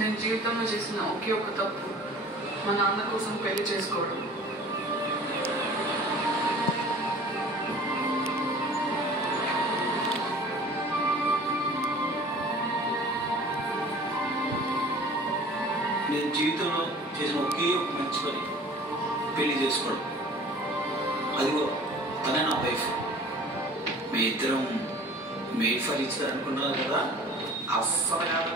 నేను జీవితంలో చేసిన ఒకే ఒక తప్పు మా నాన్న కోసం పెళ్లి చేసుకోవడం. నేను జీవితంలో చేసిన ఒకే ఒక మంచి పని పెళ్లి చేసుకోవడం. అదిగో తనే నా వైఫ్. మీ ఇద్దరం మేడ్ ఫర్ ఈచ్ అదర్ అనుకున్నారు కదా, అస్సలు కాదు.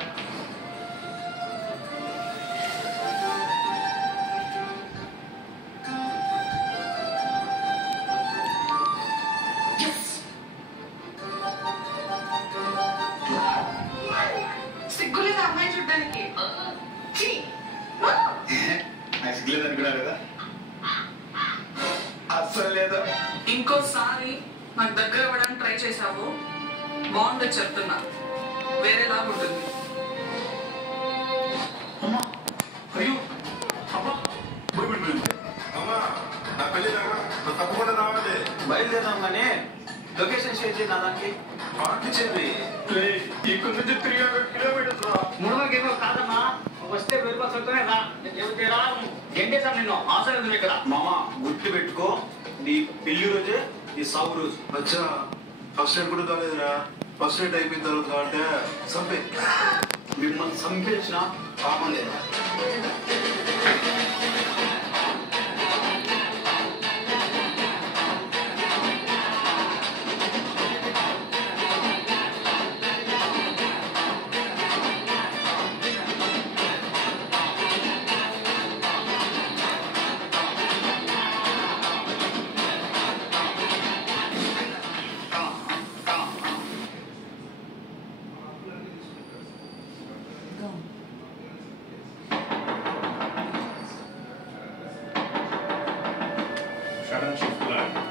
సిగ్గులేదు అమ్మాయి చూడ్డానికి. సిగ్గులేదు అనుకున్నారు కదా, అస్సలు లేదు. ఇంకోసారి నాకు దగ్గర అవ్వడానికి ట్రై చేశావు, బాగుంటుంది చెప్తున్నా, వేరేలా ఉంటుంది. అమ్మా అయ్యో అమ్మా అమ్మా నా పెళ్ళి తప్పకుండా రావాలి. బయలుదేరాం కానీ లొకేషన్ షేర్ చేయి నా దానికి. పంపించింది ఇక్కడ నుంచి 300 కిలోమీటర్స్ రా. మునగేమో కాదమ్మా, వస్తే వెళ్ళిపోతుంటేనే రా. గంటేసాం నిన్ను అవసరం ఇక్కడ. మామ గుర్తు పెట్టుకో, నీ పెళ్లి రోజే నీ సాగు రోజు. అచ్చా ఫస్ట్ ఎయిడ్ కూడా కాలేదురా. ఫస్ట్ ఎయిడ్ అయిపోయిన తర్వాత అంటే సంపే మిమ్మల్ని సంపించిన పాపం లేదా? Shut up, Chief Black.